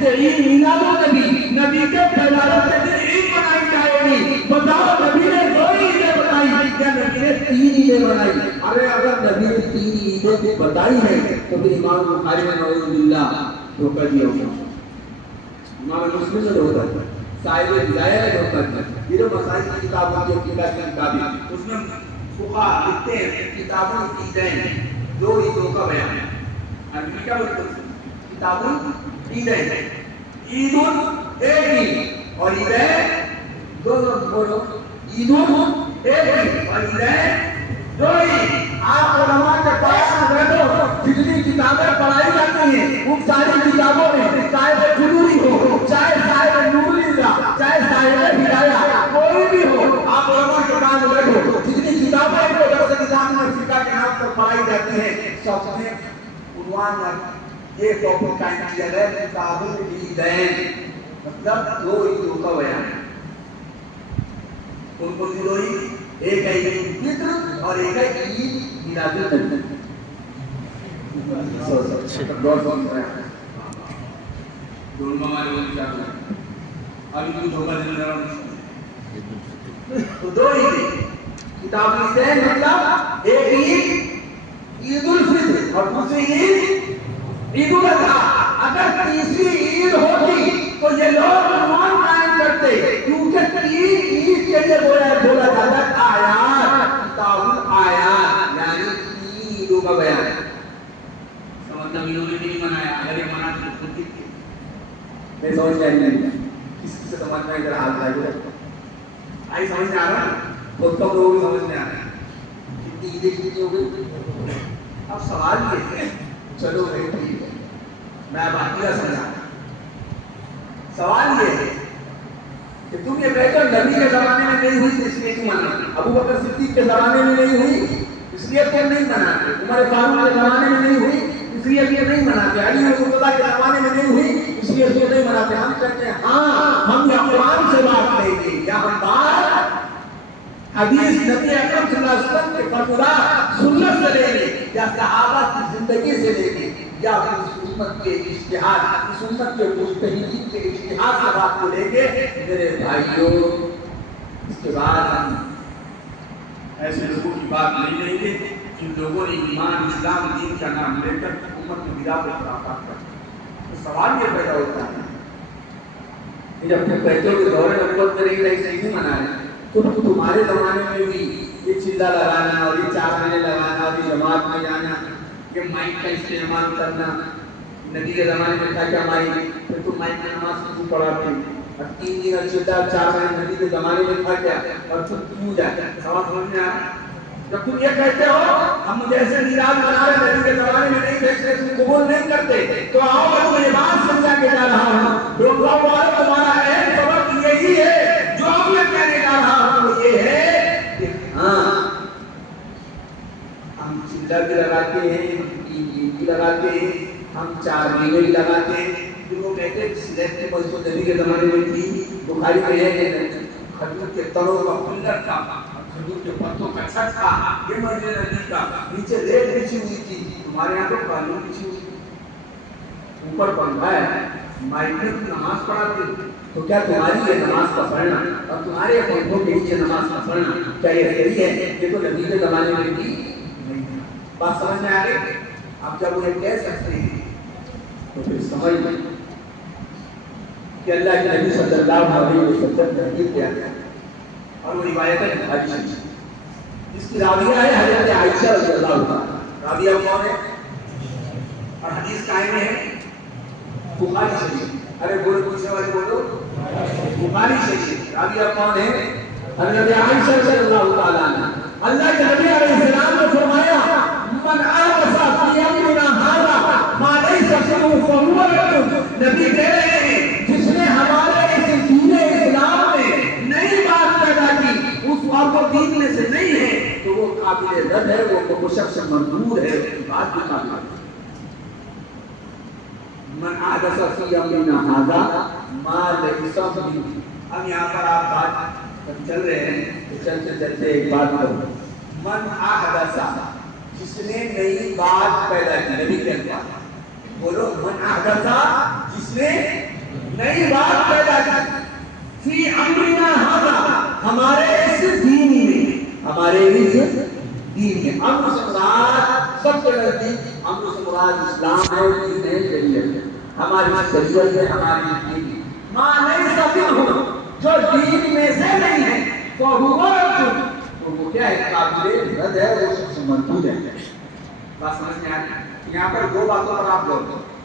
کہ عید میلاد النبی، نبی کے پیدائش کے دن عید منائی جائے گی. بتاؤ نبی نے 2 عیدیں بتائی یا نبی نے 3 عیدیں بتائی؟ ارے اگر نبی نے 3 عیدیں بتائی ہیں تو پھر امام بخاری نے نعوذ باللہ دھوکہ دیا ہوگا. امام مسلم نے دھوکہ دیا، صاحب ہدایہ نے دھوکہ دیا. یہ جو مسائل کی کتاب ہوتی ہے فقہ کی کتابیں، اس میں فقہا لکھتے ہیں کتابوں عیدین 2 عیدوں کا بیان ہے. عربی کیا بولتے ہیں؟ کتابوں عیدین، عید ایک عید اور عیدین 2 بولو، عید ایک عید اور عیدین 2 عید. آپ علماء کے پاس بیٹھو، جتنی کتابیں پڑھائی جاتی ہیں ان ساری کتابوں میں چاہے وہ قدوری ہو، چاہے صاحب نور اللہ، چاہے صاحب ہدایہ، کوئی بھی ہو، آپ علماء کے پاس بیٹھو، جتنی کتابیں ان کو درس نظام میں فقہ کے نام پر پڑھائی جاتی ہیں سب میں عنوان یہ ٹاپک قائم کیا گیا ہے کتاب العیدین، مطلب 2 عیدوں کا بیان ہے. ان کو 2 عید، ایک ہے عید فطر اور ایک ہے عید میلاد النبی. دونوں ہمارے وہ کیا کریں ابھی کچھ ہوگا دن رہا تو 2 عید کتاب العیدین مطلب ایک عید عید الفطر اور دوسری عید عید الاضحیٰ. اگر تیسری عید ہوتی تو یہ لوگ عنوان قائم کرتے کیونکہ 3 عید کے لیے بولا جاتا ہے آیات، کتاب الآیات یعنی 3 عیدوں کا بیان ہے. مطلب انہوں نے نہیں منایا، اگر یہ مناتے تو خود دیکھتے میں سمجھ میں نہیں کسی سے سمجھ میں ادھر حال جائے آئی سمجھ میں آ رہا ہے بہت کم لوگوں کو سمجھ میں آ رہا ہے کتنی عیدیں کتنی ہو گئی. اب سوال یہ ہے چلو بھائی ٹھیک ہے میں اب عقیدہ سمجھا. سوال یہ ہے کہ تم یہ کہتے ہو نبی کے زمانے میں نہیں ہوئی اس لیے کیوں مناتے؟ ابو بکر صدیق کے زمانے میں نہیں ہوئی اس لیے تم نہیں مناتے، عمر فاروق کے زمانے میں نہیں ہوئی اس لیے یہ نہیں مناتے، علی مرتضیٰ کے زمانے میں نہیں ہوئی اس لیے یہ نہیں مناتے. ہم کہتے ہیں ہاں ہم یا قرآن سے بات لیں گے یا ہم بات حدیث نبی اکرم صلی اللہ علیہ وسلم کے فرمودہ سنت سے لیں گے یا صحابہ کی زندگی سے لیں گے یا اس امت کے اجتہاد، اس امت کے مجتہدین کے اجتہاد سے بات کو لیں گے. میرے بھائیوں اس کے بعد ہم ایسے لوگوں کی بات نہیں لیں گے جن لوگوں نے ایمان اسلام دین کا نام لے کر امت میں بدعت و خرافات کر. تو سوال یہ پیدا ہوتا ہے کہ جب تم کہتے ہو کہ دور نبوت میں نہیں رہی صحیح منا رہے تو تمہارے زمانے میں بھی یہ چیزہ لگانا اور یہ 4 مہینے لگانا اور یہ جماعت میں جانا، یہ مائک کا استعمال کرنا، نبی کے زمانے میں تھا کیا مائک؟ پھر تم مائک میں نماز کیوں پڑھاتے اور 3 دن اچھتا 4 مہینے نبی کے زمانے میں تھا کیا اور تم کیوں جاتے؟ سوال سمجھ میں آ رہا ہے؟ جب تم یہ کہتے ہو ہم جیسے میلاد منا رہے نبی کے زمانے میں نہیں تھے اس لیے تم قبول نہیں کرتے تو آؤ میں تمہیں یہ بات سمجھا کے جا رہا ہوں. تمہارا اہم سبق یہی ہے جو میں کہنے جا رہا ہوں وہ یہ ہے کہ ہاں ہم چلہ بھی لگاتے ہیں، عید بھی لگاتے ہیں، ہم 4 مہینے بھی لگاتے ہیں. جو وہ کہتے ہیں سلیٹ کی مسجد نبی کے زمانے میں تھی، بخاری میں ہے کھجور کے تنوں کا پلر تھا، کھجور کے پتوں کا چھت تھا، یہ مسجد نبی کا نیچے ریت بچھی ہوئی تھی. تمہارے یہاں تو قالین بچھی ہوئی تھی، اوپر پنکھا ہے، مائک میں تم نماز پڑھاتے تو کیا تمہاری یہ نماز کا پڑھنا اور تمہارے پنکھوں کے نیچے نماز کا پڑھنا کیا یہ صحیح ہے؟ یہ تو نبی کے زمانے میں بھی نہیں تھا. بات سمجھ میں آ گئی؟ آپ جب انہیں کہہ سکتے ہیں تو پھر سمجھ لیں کہ اللہ کے نبی صلی اللہ علیہ وسلم تحقیق کیا گیا اور وہ روایت ہے بخاری شریف جس کی راویہ ہے حضرت عائشہ رضی اللہ عنہا. راویہ کون ہے اور حدیث قائم ہے بخاری شریف. ارے بولو پوچھنے والے بولو بخاری شریف. راویہ کون ہے؟ حضرت عائشہ رضی اللہ تعالیٰ عنہ. اللہ کے نبی علیہ السلام نے فرمایا من آوَسَ فِي أَمْرِنَا هَذَا مَا لَيْسَ فِيهِ فَهُوَ رَدٌّ. نبی کہہ رہے ہیں جس نے ہمارے اس دین اسلام میں نئی بات پیدا کی اس اور وہ دین میں سے نہیں ہے تو وہ قابل رد ہے، وہ شخص مردود ہے، اس کی بات بھی قابل ہے. من احدث فی امرنا ھذا ما لیس منہ. اب یہاں پر آپ بات چل رہے ہیں تو چلتے ایک بات کرو. من احدث جس نے نئی بات پیدا کی، نبی کے الفاظ بولو من احدث، جس نے نئی بات پیدا کی، فی امرنا ھذا، ہمارے اس دین میں، ہمارے اس دین میں۔ امر سے مراد سب سے نزدیک امر سے مراد اسلام ہے، دین ہے، شریعت ہے، ہماری شریعت ہے، ہماری دین ہے۔ ماں نہیں سکتی ہوں، جو دین میں سے نہیں ہے تو ہوا رسول، تو وہ کیا ہے؟ قابل رد ہے، وہ سب سے مردود ہے۔ بات سمجھ میں آ رہی ہے؟ یہاں پر دو باتوں پر آپ غور کریں۔